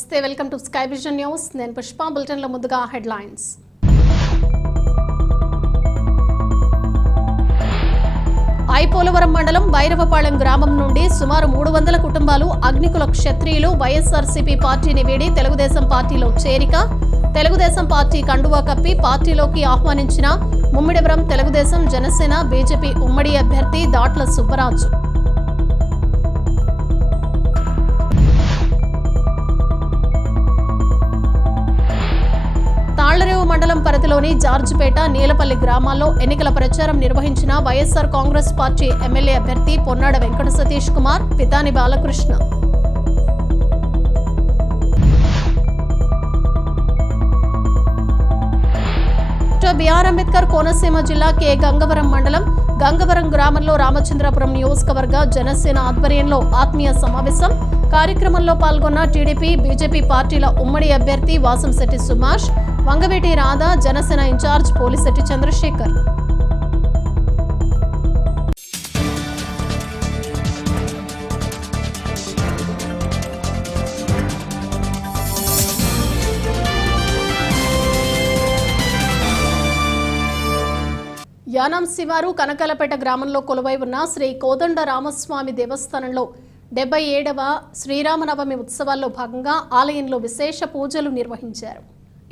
నమస్తే welcome to sky vision news. నేను పుష్ప బులెటిన్లో ముందుగా హెడ్లైన్స్. ఐపోలవరం మండలం భైరవపాళెం గ్రామం నుండి సుమారు మూడు వందల కుటుంబాలు అగ్నికుల క్షత్రియులు వైఎస్ఆర్సీపీ పార్టీని వీడి తెలుగుదేశం పార్టీలో చేరిక తెలుగుదేశం పార్టీ కండువా కప్పి పార్టీలోకి ఆహ్వానించిన ముమ్మిడివరం తెలుగుదేశం జనసేన బీజేపీ ఉమ్మడి అభ్యర్థి దాట్ల సుబ్బరాజు. తాళ్ళరేవు మండలం పరిధిలోని జార్జిపేట నీలపల్లి గ్రామాల్లో ఎన్నికల ప్రచారం నిర్వహించిన వైఎస్సార్ కాంగ్రెస్ పార్టీ ఎమ్మెల్యే అభ్యర్థి పొన్నాడ వెంకట సతీష్ కుమార్ పితాని బాలకృష్ణ. బిఆర్ అంబేద్కర్ కోనసీమ జిల్లా కె. గంగవరం మండలం గంగవరం గ్రామంలో రామచంద్రపురం నియోజకవర్గ జనసేన ఆధ్వర్యంలో ఆత్మీయ సమావేశం. కార్యక్రమంలో పాల్గొన్న టీడీపీ బీజేపీ పార్టీల ఉమ్మడి అభ్యర్థి వాసంశెట్టి సుభాష్ వంగవేటి రాధా జనసేన ఇన్ఛార్జ్ పోలిశెట్టి చంద్రశేఖర్. యానం శివారు కనకలపేట గ్రామంలో కొలువై ఉన్న శ్రీ కోదండ రామస్వామి దేవస్థానంలో డెబ్బై ఏడవ శ్రీరామనవమి ఉత్సవాల్లో భాగంగా ఆలయంలో విశేష పూజలు నిర్వహించారు.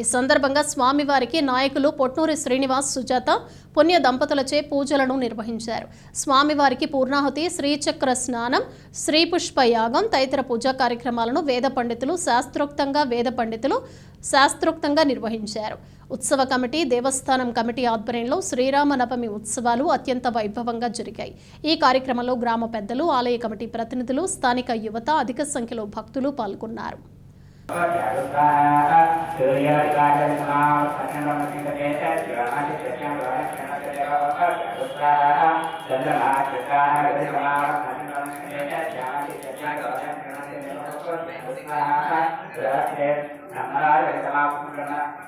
ఈ సందర్భంగా స్వామివారికి నాయకులు పొట్నూరి శ్రీనివాస్ సుజాత పుణ్య దంపతులచే పూజలను నిర్వహించారు. స్వామివారికి పూర్ణాహుతి శ్రీచక్ర స్నానం శ్రీపుష్ప యాగం తదితర పూజా కార్యక్రమాలను వేద పండితులు శాస్త్రోక్తంగా వేద పండితులు శాస్త్రోక్తంగా నిర్వహించారు. ఉత్సవ కమిటీ దేవస్థానం కమిటీ ఆధ్వర్యంలో శ్రీరామ నవమి ఉత్సవాలు అత్యంత వైభవంగా జరిగాయి. ఈ కార్యక్రమంలో గ్రామ పెద్దలు ఆలయ కమిటీ ప్రతినిధులు స్థానిక యువత అధిక సంఖ్యలో భక్తులు పాల్గొన్నారు. నమ్మరాజు సమాపం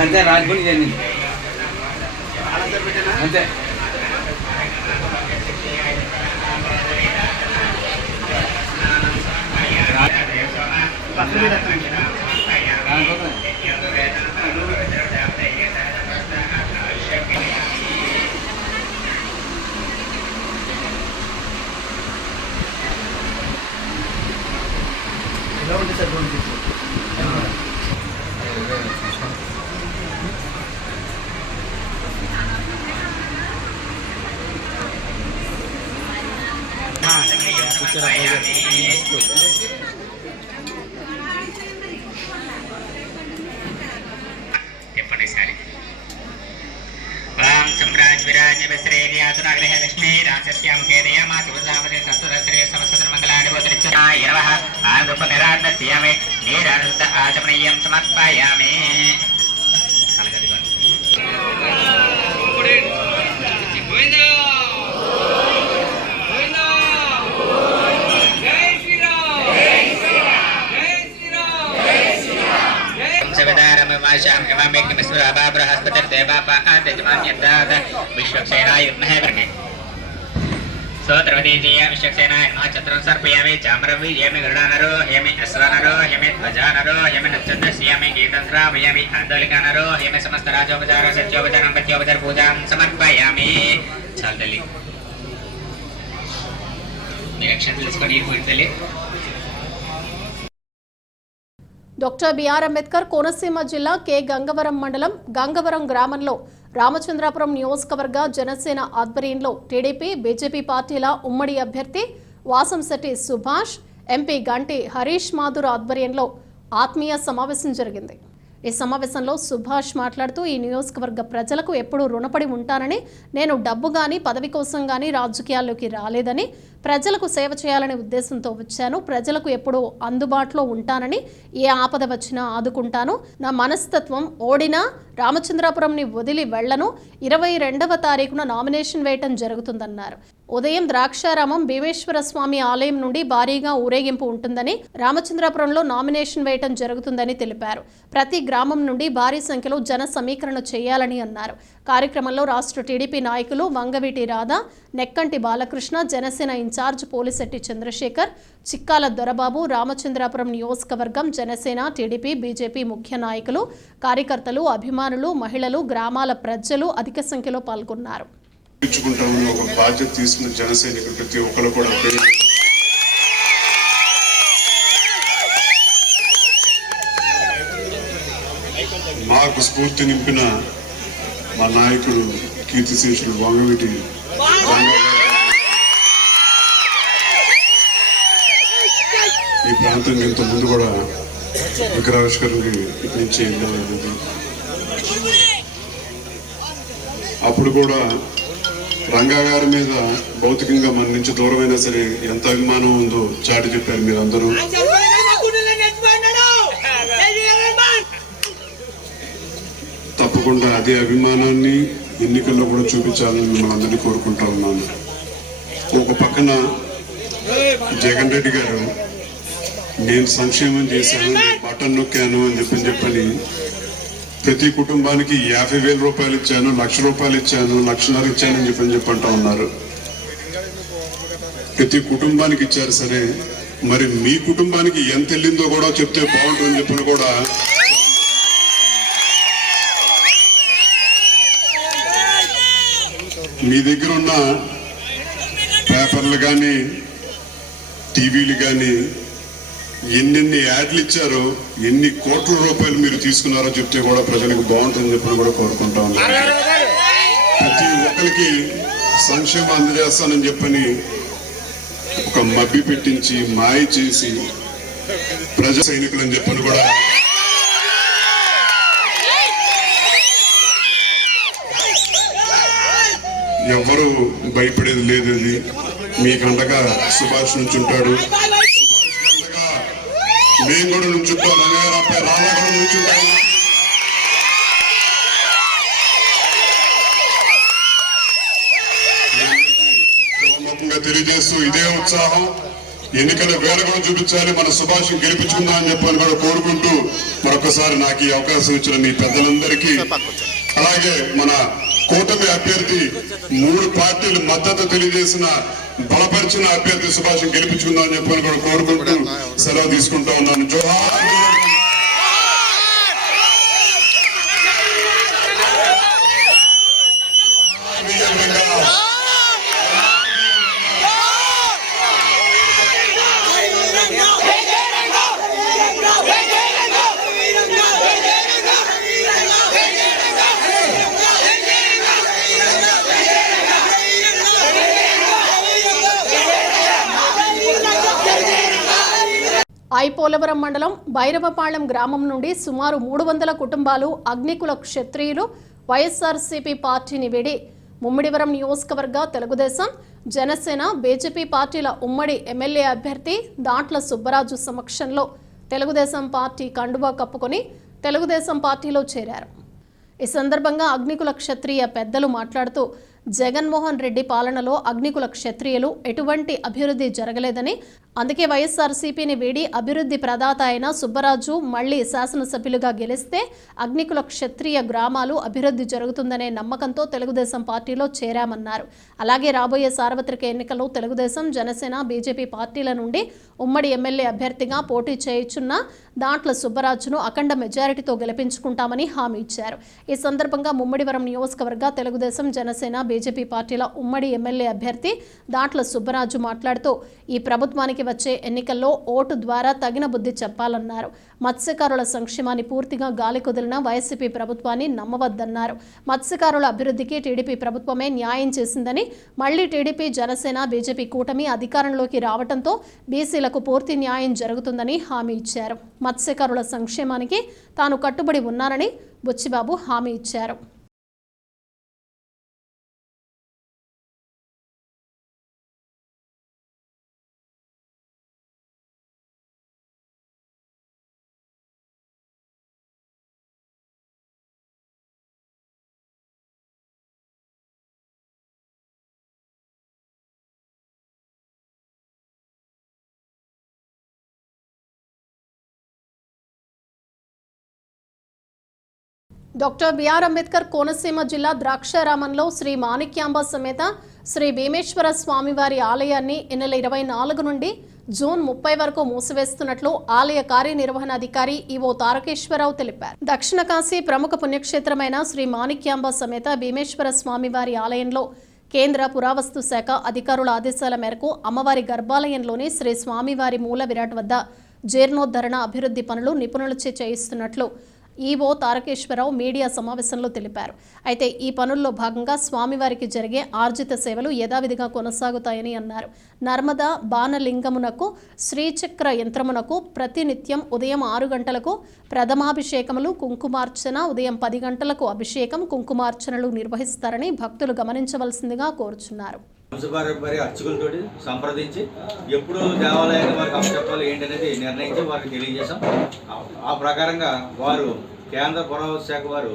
అంతే రాజభూమి జరిగింది అంతే. ఎలా ఉంది సార్ చెప్పండి సారి ఓం సమ్రాజ్ విరాజ్ విశ్రేయాతునాగ్రహ లక్ష్మీ రాజస్యాం కేదయమా శుభదామదే సత్సురశ్రీ సమస్వత మంగళాని నీరానంద ఆచమనీయం సమర్పయామి సవిదారమమాశాం యమామేకమిస్వరాభా బృహస్పతిర్దేవాపాంతజమాన్యద్దాత విశ్వక్సేనాయ విద్మహే వర్ణే సోత్రవదీజీయ విశ్వక్సేనాయ నమః చతురం సర్పయామి చామరవీర్యామి గరుడానరో హేమి అశ్వనరో హేమి ధ్వజానరో హేమి నచ్చందస్యామి గీతం శ్రావయామి ఆందోళికానరో హేమి సమస్త రాజోపచార సత్యోపచారం పత్యోపచార పూజాం సమర్పయామి చాలు తల్లి మీరు అక్షరం తెలుసుకొని పోయి డాక్టర్ బిఆర్ అంబేద్కర్ కోనసీమ జిల్లా కె గంగవరం మండలం గంగవరం గ్రామంలో రామచంద్రాపురం నియోజకవర్గ జనసేన ఆధ్వర్యంలో టీడీపీ బీజేపీ పార్టీల ఉమ్మడి అభ్యర్థి వాసంశెట్టి సుభాష్ ఎంపీ గంటి హరీష్ మాధుర్ ఆధ్వర్యంలో ఆత్మీయ సమావేశం జరిగింది. ఈ సమావేశంలో సుభాష్ మాట్లాడుతూ ఈ నియోజకవర్గ ప్రజలకు ఎప్పుడూ రుణపడి ఉంటానని నేను డబ్బు గాని పదవి కోసం గాని రాజకీయాల్లోకి రాలేదని ప్రజలకు సేవ చేయాలనే ఉద్దేశంతో వచ్చాను. ప్రజలకు ఎప్పుడూ అందుబాటులో ఉంటానని ఏ ఆపద వచ్చినా ఆదుకుంటాను. నా మనస్తత్వం ఓడినా రామచంద్రాపురంని వదిలి వెళ్ళను ఇరవై రెండవ తారీఖున నామినేషన్ వేయటం జరుగుతుందన్నారు. ఉదయం ద్రాక్షారామం భీమేశ్వర స్వామి ఆలయం నుండి భారీగా ఊరేగింపు ఉంటుందని రామచంద్రాపురంలో నామినేషన్ వేయటం జరుగుతుందని తెలిపారు. ప్రతి గ్రామం నుండి భారీ సంఖ్యలో జన సమీకరణ చేయాలని అన్నారు. కార్యక్రమంలో రాష్ట్ర టీడీపీ నాయకులు వంగవీటి రాధా నెక్కంటి బాలకృష్ణ జనసేన ఇన్ఛార్జ్ పోలిశెట్టి చంద్రశేఖర్ చిక్కాల దొరబాబు రామచంద్రాపురం నియోజకవర్గం జనసేన టీడీపీ బీజేపీ ముఖ్య నాయకులు కార్యకర్తలు అభిమానులు మహిళలు గ్రామాల ప్రజలు అధిక సంఖ్యలో పాల్గొన్నారు. బాధ్యత తీసుకున్న జన ప్రతి ఒక్కరు కూడా మాకు స్ఫూర్తి నింపిన మా నాయకుడు కీర్తిశేషుడు వాంగవీటి ఈ ప్రాంతం ఇంత ముందు కూడా విగ్రహావిష్కరణకి నుంచి వెళ్ళలేదు అప్పుడు కూడా రంగా గారి మీద భౌతికంగా మన నుంచి దూరమైనా సరే ఎంత అభిమానం ఉందో చాటి చెప్పారు మీరందరూ. తప్పకుండా అదే అభిమానాన్ని ఎన్నికల్లో కూడా చూపించాలని మిమ్మల్ని అందరినీ కోరుకుంటా ఉన్నాను. ఒక పక్కన జగన్ రెడ్డి గారు నేను సంక్షేమం చేశాను బటన్ నొక్కాను అని చెప్పని చెప్పని ప్రతి కుటుంబానికి యాభై వేల రూపాయలు ఇచ్చాను లక్ష రూపాయలు ఇచ్చాను లక్షన్నర ఇచ్చానని చెప్పని చెప్పంటా ఉన్నారు. ప్రతి కుటుంబానికి ఇచ్చారు సరే మరి మీ కుటుంబానికి ఎంత వెళ్ళిందో కూడా చెప్తే బాగుంటుందని చెప్పిన కూడా మీ దగ్గర ఉన్న పేపర్లు కానీ టీవీలు కానీ ఎన్నెన్ని యాడ్లు ఇచ్చారో ఎన్ని కోట్ల రూపాయలు మీరు తీసుకున్నారో చెప్తే కూడా ప్రజలకు బాగుంటుందని చెప్పని కూడా కోరుకుంటా ప్రతి ఒక్కరికి సంక్షేమం అందజేస్తానని చెప్పని ఒక మబ్బి పెట్టించి మాయ చేసి ప్రజా సైనికులు అని చెప్పని కూడా ఎవరు భయపడేది లేదు అది. మీకు అండగా సుభాష్ నుంచి ఉంటాడు మేము కూడా నుంచుంటాం రంగారావు అబ్బాయి రాలా కూడా నుంచుంటాం శుభముఖంగా తెలియజేస్తూ ఇదే ఉత్సాహం ఎన్నికల వేళ కూడా చూపించాలి మన సుభాష్ గెలిపించుకుందాం అని చెప్పని కూడా కోరుకుంటూ మరొకసారి నాకు ఈ అవకాశం ఇచ్చిన మీ పెద్దలందరికీ అలాగే మన కూటమి అభ్యర్థి మూడు పార్టీలు మద్దతు తెలియజేసిన బలపరిచిన అభ్యర్థి సుభాష్ గెలిపించుకుందామని చెప్పని కూడా కోరుకుంటూ సెలవు తీసుకుంటా ఉన్నాను. జోహార్ ఐపోలవరం మండలం భైరవపాళెం గ్రామం నుండి సుమారు మూడు వందల కుటుంబాలు అగ్నికుల క్షత్రియులు వైఎస్ఆర్సీపీ పార్టీని వీడి ముమ్మిడివరం నియోజకవర్గ తెలుగుదేశం జనసేన బీజేపీ పార్టీల ఉమ్మడి ఎమ్మెల్యే అభ్యర్థి దాంట్ల సుబ్బరాజు సమక్షంలో తెలుగుదేశం పార్టీ కండువా కప్పుకొని తెలుగుదేశం పార్టీలో చేరారు. ఈ సందర్భంగా అగ్నికుల క్షత్రియ పెద్దలు మాట్లాడుతూ జగన్మోహన్ రెడ్డి పాలనలో అగ్నికుల క్షత్రియులు ఎటువంటి అభివృద్ధి జరగలేదని అందుకే వైఎస్ఆర్సీపీని వీడి అభివృద్ధి ప్రదాత అయిన సుబ్బరాజు మళ్ళీ శాసనసభ్యులుగా గెలిస్తే అగ్నికుల క్షత్రియ గ్రామాలు అభివృద్ధి జరుగుతుందనే నమ్మకంతో తెలుగుదేశం పార్టీలో చేరామన్నారు. అలాగే రాబోయే సార్వత్రిక ఎన్నికల్లో తెలుగుదేశం జనసేన బీజేపీ పార్టీల నుండి ఉమ్మడి ఎమ్మెల్యే అభ్యర్థిగా పోటీ చేయుచున్న దాంట్ల సుబ్బరాజును అఖండ మెజారిటీతో గెలిపించుకుంటామని హామీ ఇచ్చారు. ఈ సందర్భంగా ముమ్మడివరం నియోజకవర్గ తెలుగుదేశం జనసేన బీజేపీ పార్టీల ఉమ్మడి ఎమ్మెల్యే అభ్యర్థి దాంట్ల సుబ్బరాజు మాట్లాడుతూ ఈ ప్రభుత్వానికి వచ్చే ఎన్నికల్లో ఓటు ద్వారా తగిన బుద్ధి చెప్పాలన్నారు. మత్స్యకారుల సంక్షేమాన్ని పూర్తిగా గాలి కుదిలిన వైసీపీ ప్రభుత్వాన్ని నమ్మవద్దన్నారు. మత్స్యకారుల అభివృద్ధికి టీడీపీ ప్రభుత్వమే న్యాయం చేసిందని మళ్ళీ టీడీపీ జనసేన బీజేపీ కూటమి అధికారంలోకి రావడంతో బీసీలకు పూర్తి న్యాయం జరుగుతుందని హామీ ఇచ్చారు. మత్స్యకారుల సంక్షేమానికి తాను కట్టుబడి ఉన్నానని బుచ్చిబాబు హామీ ఇచ్చారు. డాక్టర్ బిఆర్ అంబేద్కర్ కోనసీమ జిల్లా ద్రాక్షారామంలో శ్రీ మాణిక్యాంబ సమేత శ్రీ భీమేశ్వర స్వామివారి ఆలయాన్ని ఈ నెల ఇరవై నాలుగు నుండి జూన్ ముప్పై వరకు మూసివేస్తున్నట్లు ఆలయ కార్యనిర్వహణాధికారి ఈవో తారకేశ్వరరావు తెలిపారు. దక్షిణ కాశీ ప్రముఖ పుణ్యక్షేత్రమైన శ్రీ మాణిక్యాంబ సమేత భీమేశ్వర స్వామివారి ఆలయంలో కేంద్ర పురావస్తు శాఖ అధికారుల ఆదేశాల మేరకు అమ్మవారి గర్భాలయంలోని శ్రీ స్వామివారి మూల విరాట్ వద్ద జీర్ణోద్ధరణ అభివృద్ధి పనులు నిపుణులచే చేయిస్తున్నట్లు ఈవో తారకేశ్వరరావు మీడియా సమావేశంలో తెలిపారు. అయితే ఈ పనుల్లో భాగంగా స్వామివారికి జరిగే ఆర్జిత సేవలు యథావిధిగా కొనసాగుతాయని అన్నారు. నర్మదా బాణలింగమునకు శ్రీచక్ర యంత్రమునకు ప్రతినిత్యం ఉదయం ఆరు గంటలకు ప్రథమాభిషేకములు కుంకుమార్చన ఉదయం పది గంటలకు అభిషేకం కుంకుమార్చనలు నిర్వహిస్తారని భక్తులు గమనించవలసిందిగా కోరుచున్నారు. వంశపారంపర్య అర్చకులతోటి సంప్రదించి ఎప్పుడు దేవాలయాన్ని వారికి అప్పచెప్పాలి ఏంటనేది నిర్ణయించి వారికి తెలియజేశాం. ఆ- ప్రకారంగా వారు కేంద్ర పురావస్తు శాఖ వారు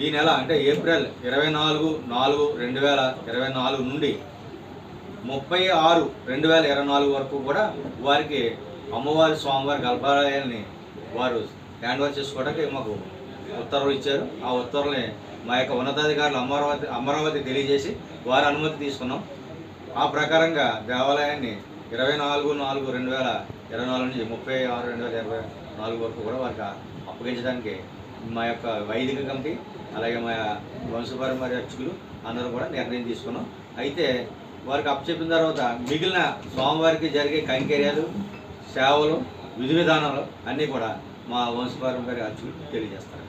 ఈ నెల అంటే ఏప్రిల్ ఇరవై నాలుగు నాలుగు రెండు వేల ఇరవై నాలుగు నుండి ముప్పై ఆరు రెండు వేల ఇరవై నాలుగు వరకు కూడా వారికి అమ్మవారి స్వామివారి గర్భాలయాన్ని వారు హ్యాండ్ ఓవర్ చేసుకోవడానికి మాకు ఉత్తర్వులు ఇచ్చారు. ఆ ఉత్తర్వుల్ని మా యొక్క ఉన్నతాధికారులు అమరావతి అమరావతి తెలియజేసి వారి అనుమతి తీసుకున్నాం. ఆ ప్రకారంగా దేవాలయాన్ని ఇరవై నాలుగు నాలుగు రెండు వేల ఇరవై నాలుగు నుంచి ముప్పై ఆరు రెండు వేల ఇరవై నాలుగు వరకు కూడా వారికి అప్పగించడానికి మా యొక్క వైదిక కమిటీ అలాగే మా వంశపారంపర్య అర్చకులు అందరూ కూడా నిర్ణయం తీసుకున్నాం. అయితే వారికి అప్పచెప్పిన తర్వాత మిగిలిన స్వామివారికి జరిగే కైంకర్యాలు సేవలు విధి విధానాలు అన్నీ కూడా మా వంశపారంపర్య అర్చకులు తెలియజేస్తారు.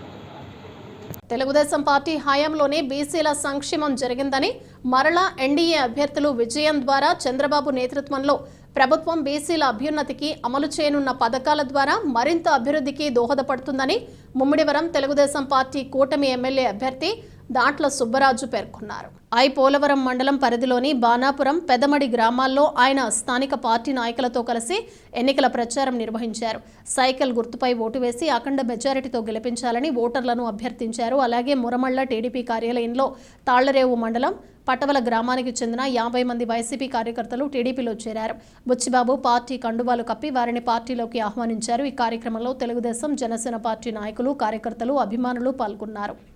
తెలుగుదేశం పార్టీ హయాంలోనే బీసీల సంక్షేమం జరిగిందని మరలా ఎన్డీఏ అభ్యర్థులు విజయం ద్వారా చంద్రబాబు నేతృత్వంలో ప్రభుత్వం బీసీల అభ్యున్నతికి అమలు చేయనున్న పథకాల ద్వారా మరింత అభివృద్ధికి దోహదపడుతుందని ముమ్మిడివరం తెలుగుదేశం పార్టీ కూటమి ఎమ్మెల్యే అభ్యర్థి దాంట్ల సుబ్బరాజు పేర్కొన్నారు. ఐ పోలవరం మండలం పరిధిలోని బాణాపురం పెదమడి గ్రామాల్లో ఆయన స్థానిక పార్టీ నాయకులతో కలిసి ఎన్నికల ప్రచారం నిర్వహించారు. సైకిల్ గుర్తుపై ఓటు వేసి అఖండ మెజారిటీతో గెలిపించాలని ఓటర్లను అభ్యర్థించారు. అలాగే మురమళ్ళ టీడీపీ కార్యాలయంలో తాళ్ళరేవు మండలం పటవల గ్రామానికి చెందిన యాభై మంది వైసీపీ కార్యకర్తలు టీడీపీలో చేరారు. బుచ్చిబాబు పార్టీ కండువాలు కప్పి వారిని పార్టీలోకి ఆహ్వానించారు. ఈ కార్యక్రమంలో తెలుగుదేశం జనసేన పార్టీ నాయకులు కార్యకర్తలు అభిమానులు పాల్గొన్నారు.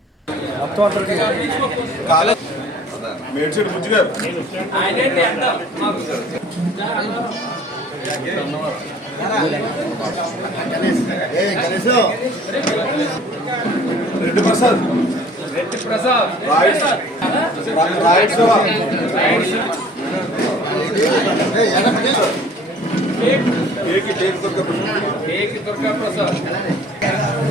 మేడ్చెడు బుజ్జి గారు రెడ్డి ప్రసాద్ రెడ్డి ప్రసాద్ రైట్ దుర్గా ప్రసాద్ ఏకి దుర్గా ప్రసాద్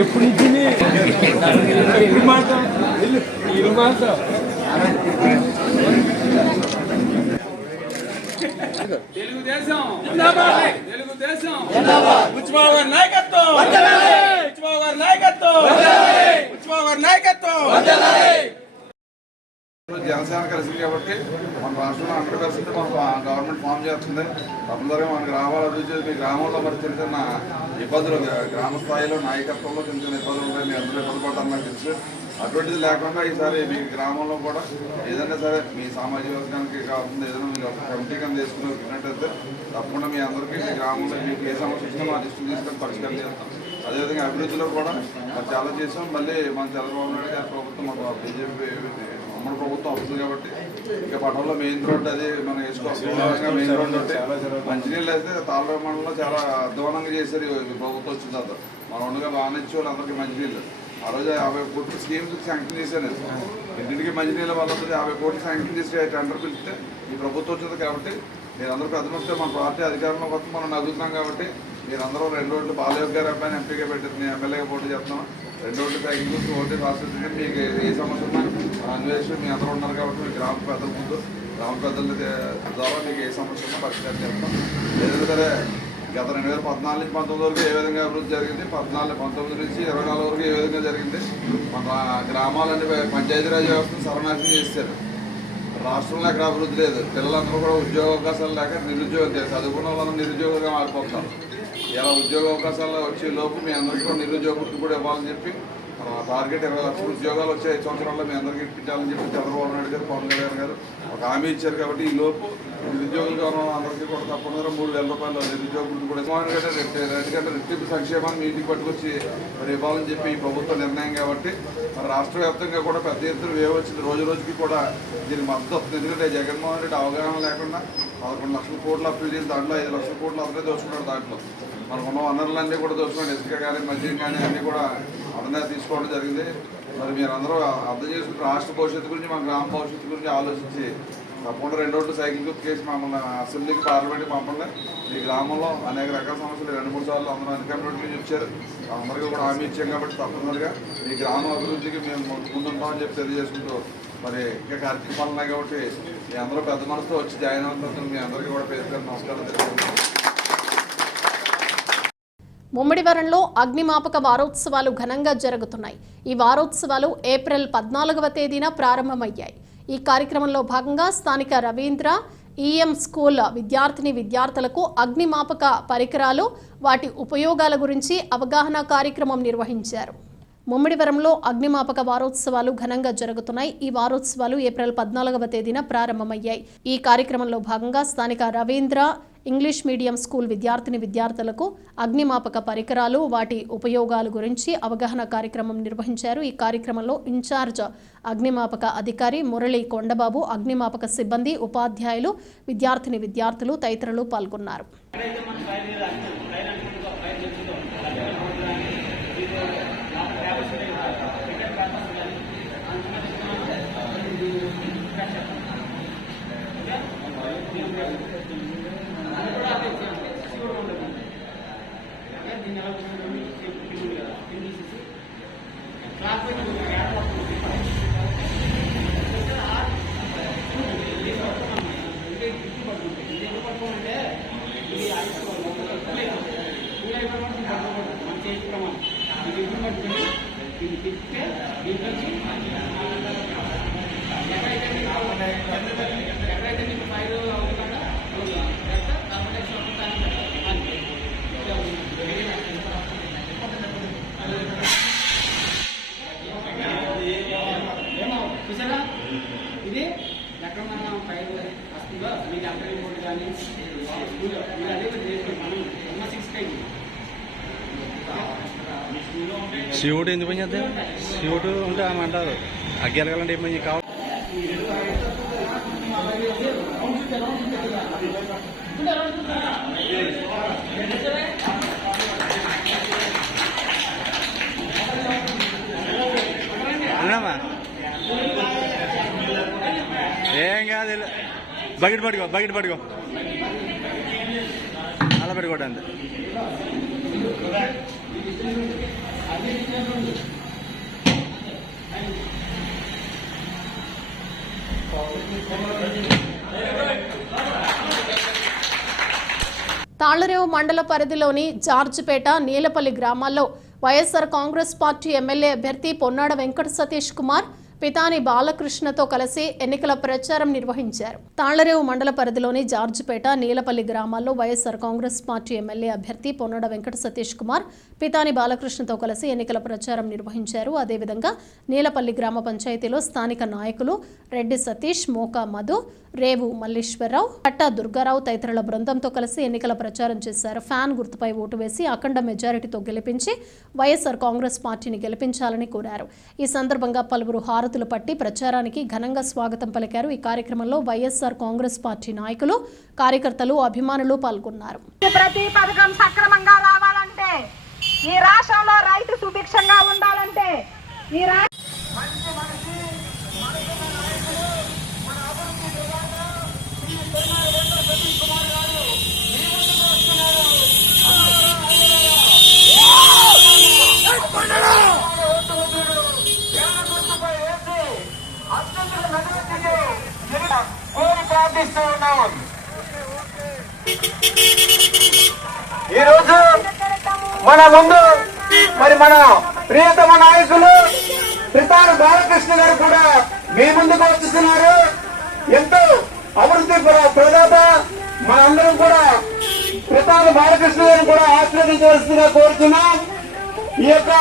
ఎప్పుడు ఇచ్చింది ఇల్లు మాట ఇల్లు మాట తెలుగుదేశం. తెలుగుదేశం. ఉచ్మావ గారి నాయకత్వం. గారి నాయకత్వం. గారి నాయకత్వం. జనసేన కలిసింది కాబట్టి మన రాష్ట్రంలో హండ్రెడ్ పర్సెంట్ మన గవర్నమెంట్ ఫామ్ చేస్తుంది. తప్పనిసరిగా మన గ్రామాల అభివృద్ధి మీ గ్రామంలో మరి చిన్న చిన్న ఇబ్బందులు గ్రామ స్థాయిలో నాయకత్వంలో చిన్న చిన్న ఇబ్బందులు ఉంటాయి మీ అందరూ ఇబ్బంది పడతారు నాకు తెలుసు. అటువంటిది లేకుండా ఈసారి మీ గ్రామంలో కూడా ఏదైనా సరే మీ సామాజిక వర్గానికి కావాల్సింది ఏదైనా మీరు ఒక కమిటీ కింద తీసుకుని వచ్చినట్టయితే తప్పకుండా మీ అందరికీ మీ గ్రామంలో మీకు ఏ సమస్య వచ్చినా మా దృష్టిని తీసుకొని పరిష్కారం చేస్తాం. అదేవిధంగా అభివృద్ధిలో కూడా మరి చాలా చేసాం మళ్ళీ మన చంద్రబాబు నాయుడు గారి ప్రభుత్వం బీజేపీ ఉమ్మడి ప్రభుత్వం వస్తుంది కాబట్టి ఇంకా పట్టణంలో మెయిన్ రోడ్ అది మనం వేసుకోవాలి మెయిన్ రోడ్ అంటే మంచినీళ్ళు అయితే తాళరావు మండలంలో చాలా అధ్వానంగా చేశారు ప్రభుత్వం వచ్చిన తర్వాత. మన ఉండగా బాగానే ఇచ్చే వాళ్ళు అందరికీ మంచినీళ్ళు. ఆ రోజు యాభై కోట్లు స్కీమ్స్ శాంక్షన్ చేశాను ఇంటికి మంచినీళ్ళ వల్ల యాభై కోట్లు శాంక్షన్ చేసి టెండర్ పిలిస్తే ఈ ప్రభుత్వం వచ్చింది కాబట్టి మీరందరూ పెద్ద మన పార్టీ అధికారంలో వస్తే మనం నదుగుతున్నాం కాబట్టి మీరందరూ రెండు రోడ్లు బాలయోగ్ గారి అబ్బాయిని ఎంపీగా పెట్టింది నేను ఎమ్మెల్యేగా పోటీ చేస్తున్నాను. రెండు రోడ్లు సైకిల్ గుర్తు ఓటీ మీకు ఏ సమస్య ఉన్నా అన్వేషణ మీ అందరూ ఉన్నారు కాబట్టి మీ గ్రామ పెద్దల ముందు గ్రామ పెద్దల ద్వారా మీకు ఏ సమస్య ఉన్నా పరిష్కారం చేస్తాం. ఏదైనా సరే గత రెండు వేల పద్నాలుగు నుంచి పంతొమ్మిది వరకు ఏ విధంగా అభివృద్ధి జరిగింది? పద్నాలుగు పంతొమ్మిది నుంచి ఇరవై నాలుగు వరకు ఏ విధంగా జరిగింది? మన గ్రామాలన్నీ పంచాయతీరాజ్ వ్యవస్థను సర్వనాశనం చేశారు రాష్ట్రంలో ఎక్కడ అభివృద్ధి లేదు. పిల్లలందరూ కూడా ఉద్యోగ అవకాశాలు లేక నిరుద్యోగం లేదు చదువుకున్న వాళ్ళందరూ నిరుద్యోగంగా మారిపోతున్నారు. ఇలా ఉద్యోగ అవకాశాలు వచ్చే లోపు మీ అందరికీ కూడా నిరుద్యోగ వృత్తి కూడా ఇవ్వాలని చెప్పి మన టార్గెట్ ఇరవై లక్షల ఉద్యోగాలు వచ్చే ఐదు సంవత్సరాల్లో మీ అందరికీ ఇప్పించాలని చెప్పి చంద్రబాబు నాయుడు గారు పవన్ కళ్యాణ్ గారు ఒక హామీ ఇచ్చారు కాబట్టి ఈ లోపు నిరుద్యోగులుగా ఉన్న అందరికీ కూడా తప్పకుండా మూడు వేల రూపాయలు నిరుద్యోగ వృత్తి కూడా ఇవ్వాలి. కంటే గంట రెట్టికంటే రెట్టింపు సంక్షేమాన్ని ఇంటికి పట్టుకొచ్చి మరి ఇవ్వాలని చెప్పి ఈ ప్రభుత్వ నిర్ణయం కాబట్టి మరి రాష్ట్ర వ్యాప్తంగా కూడా పెద్ద ఎత్తున వేవ్ వచ్చింది రోజు రోజుకి కూడా దీనికి మద్దతు వస్తుంది. ఎందుకంటే జగన్మోహన్ రెడ్డి అవగాహన లేకుండా పదకొండు లక్షల కోట్లు అప్పులు చేసి దాంట్లో ఐదు లక్షల కోట్లు అతనే దోచుకున్నాడు దాంట్లో. మనకు ఉన్న వనరులన్నీ కూడా దోచుకున్నాడు ఇసుక కానీ మద్యం కానీ అన్నీ కూడా అతనే తీసుకోవడం జరిగింది. మరి మీరందరూ అర్థం చేసుకుని రాష్ట్ర భవిష్యత్తు గురించి మన గ్రామ భవిష్యత్తు గురించి ఆలోచించి తప్పకుండా రెండు రోడ్లు సైకిల్ గుర్తు చేసి మమ్మల్ని అసెంబ్లీకి పార్లమెంట్కి పంపండి. ఈ గ్రామంలో అనేక రకాల సమస్యలు రెండు మూడు సార్లు అందరూ అధికారుల ఇచ్చారు. అందరికీ కూడా హామీ ఇచ్చాం కాబట్టి తప్పనిసరిగా ఈ గ్రామ అభివృద్ధికి మేము ముందుంటామని చెప్పి తెలియజేసుకుంటూ మరి ఇంకా కార్తీక పాలన ఉన్నాయి కాబట్టి మీ అందరూ పెద్ద మనసుతో వచ్చి జాయిన్ అవుతున్నారు మీ అందరికీ కూడా పేరు పేరు నమస్కారం తెలియజేస్తున్నాను ముమ్మిడివరంలో అగ్నిమాపక వారోత్సవాలు ఘనంగా జరుగుతున్నాయి. ఈ వారోత్సవాలు ఏప్రిల్ పద్నాలుగవ తేదీన ప్రారంభమయ్యాయి. ఈ కార్యక్రమంలో భాగంగా స్థానిక రవీంద్ర ఈఎం స్కూల్ విద్యార్థిని విద్యార్థులకు అగ్నిమాపక పరికరాలు వాటి ఉపయోగాల గురించి అవగాహన కార్యక్రమం నిర్వహించారు. ముమ్మిడివరంలో అగ్నిమాపక వారోత్సవాలు ఘనంగా జరుగుతున్నాయి. ఈ వారోత్సవాలు ఏప్రిల్ పద్నాలుగవ తేదీన ప్రారంభమయ్యాయి. ఈ కార్యక్రమంలో భాగంగా స్థానిక రవీంద్ర ఇంగ్లీష్ మీడియం స్కూల్ విద్యార్థిని విద్యార్థులకు అగ్నిమాపక పరికరాలు వాటి ఉపయోగాల గురించి అవగాహన కార్యక్రమం నిర్వహించారు. ఈ కార్యక్రమంలో ఇన్ఛార్జ్ అగ్నిమాపక అధికారి మురళి కొండబాబు అగ్నిమాపక సిబ్బంది ఉపాధ్యాయులు విద్యార్థిని విద్యార్థులు తదితరులు పాల్గొన్నారు. Siapa yang punya teh? శివుడు ఉంటే ఆమె అంటారు. అగ్గెలగాలంటే ఏం కావాలి? ఏం కాదు బకెట్ పట్టుకో బకెట్ పట్టుకో. అలా పెట్టుకోండి అంతే. తాళ్ళరేవు మండల పరిధిలోని జార్జిపేట నీలపల్లి గ్రామాల్లో వైఎస్ఆర్ కాంగ్రెస్ పార్టీ ఎమ్మెల్యే అభ్యర్థి పొన్నాడ వెంకట సతీష్ కుమార్ పితాని బాలకృష్ణతో కలిసి ఎన్నికల ప్రచారం నిర్వహించారు. తాళ్ళరేవు మండల పరిధిలోని జార్జిపేట నీలపల్లి గ్రామాల్లో వైఎస్ఆర్ కాంగ్రెస్ పార్టీ ఎమ్మెల్యే అభ్యర్థి పొన్నడ వెంకట సతీష్ కుమార్ పితాని బాలకృష్ణతో కలిసి ఎన్నికల ప్రచారం నిర్వహించారు. అదేవిధంగా నీలపల్లి గ్రామ పంచాయతీలో స్థానిక నాయకులు రెడ్డి సతీష్ మోకా మధు రేవు మల్లేశ్వరరావు పట్టా దుర్గారావు తదితరుల బృందంతో కలిసి ఎన్నికల ప్రచారం చేశారు. ఫ్యాన్ గుర్తుపై ఓటు వేసి అఖండ మెజారిటీతో గెలిపించి వైఎస్ఆర్ కాంగ్రెస్ పార్టీని గెలిపించాలని కోరారు. ఈ సందర్భంగా పలువురు హారతులు పట్టి ప్రచారానికి ఘనంగా స్వాగతం పలికారు. ఈ కార్యక్రమంలో వైఎస్ఆర్ కాంగ్రెస్ పార్టీ నాయకులు కార్యకర్తలు అభిమానులు పాల్గొన్నారు. ప్రతి పథకం సక్రమంగా రావాలంటే ఈ రాష్ట్రంలో రైతు సుభిక్షంగా ఉండాలంటే ఈ రా రోజు మన ముందు మరి మన ప్రియతమ నాయకులు పితారు బాలకృష్ణ గారు కూడా మీ ముందుకు వస్తున్నారు. ఎంతో అభివృద్ధి కూడా ప్రదాత మనందరం కూడా పితారు బాలకృష్ణ గారిని కూడా ఆశీర్వదించవలసిందిగా కోరుతున్నాం. ఈ యొక్క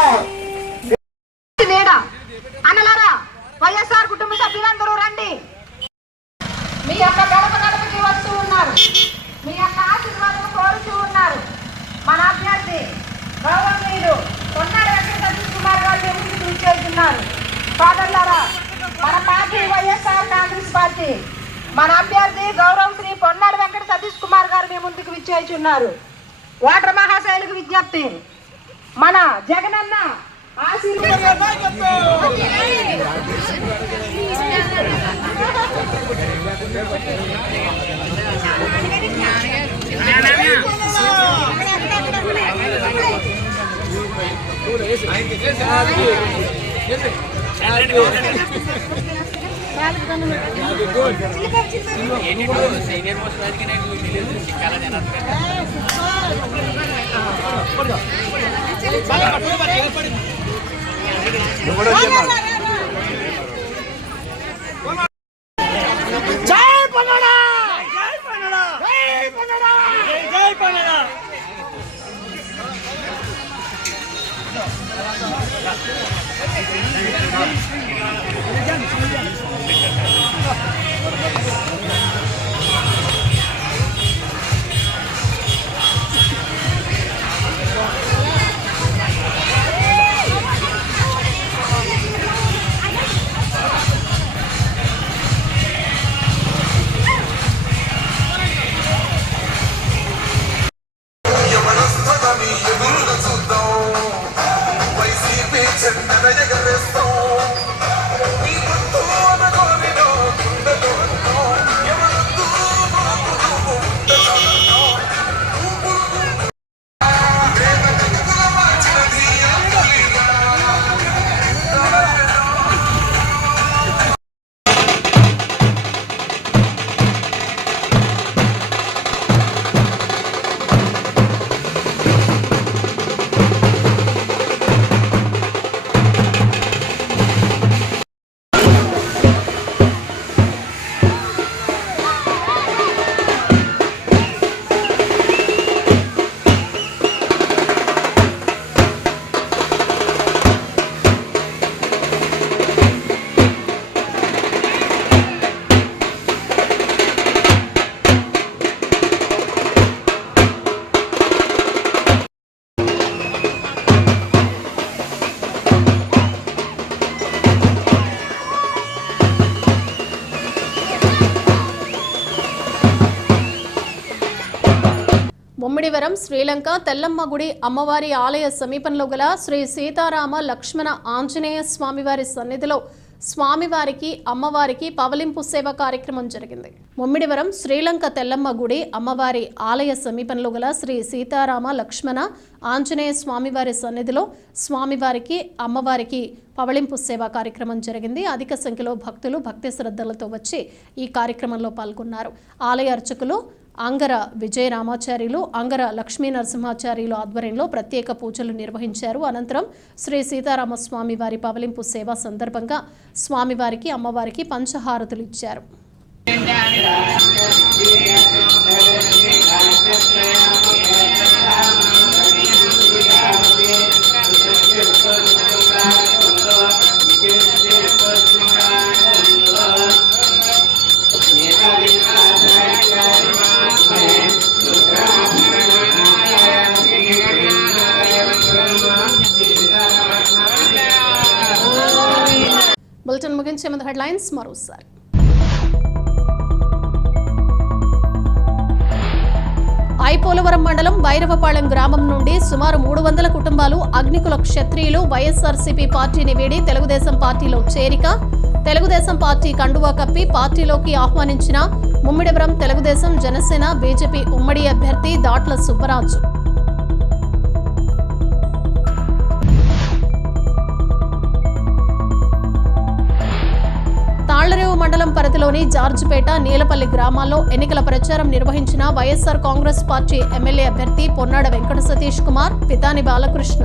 సభ్యులు కొన్నాడు వెంకటరమణ కుమార్ గారు నివృత్తి గురిచేస్తున్నారు సోదరులారా మన పార్టీ వైఎస్ఆర్ కాంగ్రెస్ పార్టీ మన అభ్యర్థి గౌరవ శ్రీ పొన్నాడు వెంకట సతీష్ కుమార్ గారు మీ ముందుకు విచ్చేస్తున్నారు. ఓటర్ మహాశైలికి విజ్ఞప్తి మన జగనన్న ఆశీర్వాదం సీనియర్ మోస్ట్ రాజకీయ నాయకులు తెలియదు జై పన్నడా జై పన్నడా జై పన్నడా Thank you. ముమ్మిడివరం శ్రీలంక తెల్లమ్మ గుడి అమ్మవారి ఆలయ సమీపంలో గల శ్రీ సీతారామ లక్ష్మణ ఆంజనేయ స్వామివారి సన్నిధిలో స్వామివారికి అమ్మవారికి పవలింపు సేవ కార్యక్రమం జరిగింది. ముమ్మిడివరం శ్రీలంక తెల్లమ్మ గుడి అమ్మవారి ఆలయ సమీపంలో గల శ్రీ సీతారామ లక్ష్మణ ఆంజనేయ స్వామివారి సన్నిధిలో స్వామివారికి అమ్మవారికి పవళింపు సేవ కార్యక్రమం జరిగింది. అధిక సంఖ్యలో భక్తులు భక్తి శ్రద్ధలతో వచ్చి ఈ కార్యక్రమంలో పాల్గొన్నారు. ఆలయ అర్చకులు అంగర విజయ రామాచార్యులు అంగర లక్ష్మీ నరసింహాచార్యులు ఆధ్వర్యంలో ప్రత్యేక పూజలు నిర్వహించారు. అనంతరం శ్రీ సీతారామస్వామి వారి పవలింపు సేవ సందర్భంగా స్వామివారికి అమ్మవారికి పంచహారతులు ఇచ్చారు. చూసే ముందు హెడ్లైన్స్ మరోసారి. ఐపోలవరం మండలం భైరవపాళెం గ్రామం నుండి సుమారు మూడు వందల కుటుంబాలు అగ్నికుల క్షత్రియులు వైఎస్ఆర్సీపీ పార్టీని వీడి తెలుగుదేశం పార్టీలో చేరిక తెలుగుదేశం పార్టీ కండువా కప్పి పార్టీలోకి ఆహ్వానించిన ముమ్మిడివరం తెలుగుదేశం జనసేన బీజేపీ ఉమ్మడి అభ్యర్థి దాట్ల సుబ్బరాజు. మండలం పరిధిలోని జార్జిపేట నీలపల్లి గ్రామాల్లో ఎన్నికల ప్రచారం నిర్వహించిన వైఎస్సార్ కాంగ్రెస్ పార్టీ ఎమ్మెల్యే అభ్యర్థి పొన్నాడ వెంకట సతీష్ కుమార్ పితాని బాలకృష్ణ.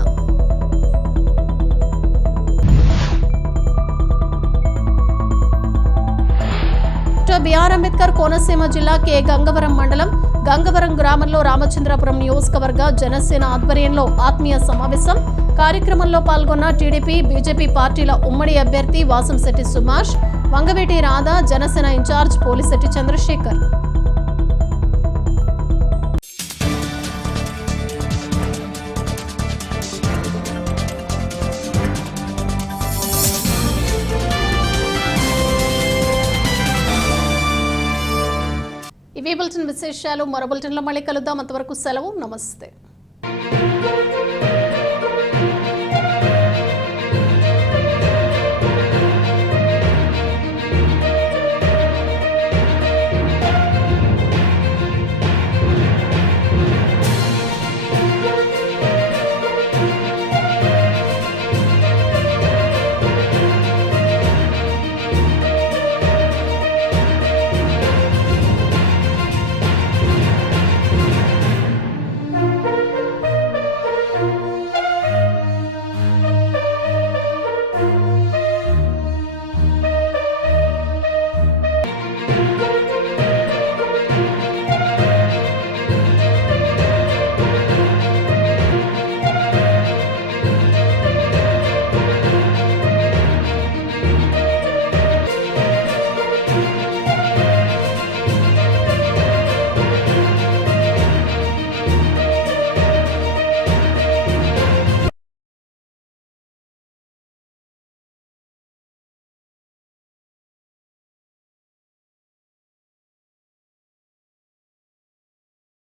బిఆర్ అంబేద్కర్ కోనసీమ జిల్లా కె గంగవరం మండలం గంగవరం గ్రామంలో రామచంద్రపురం నియోజకవర్గ జనసేన ఆధ్వర్యంలో ఆత్మీయ సమావేశం. కార్యక్రమంలో పాల్గొన్న టీడీపీ బీజేపీ పార్టీల ఉమ్మడి అభ్యర్థి వాసంశెట్టి సుభాష్ వంగవీటి రాధా జనసేన ఇన్ఛార్జ్ పోలిశెట్టి చంద్రశేఖర్. ఇవే బులెటిన్ విశేషాలు. మరో బులెటిన్లో మళ్ళీ కలుద్దాం. అంతవరకు సెలవు. నమస్తే.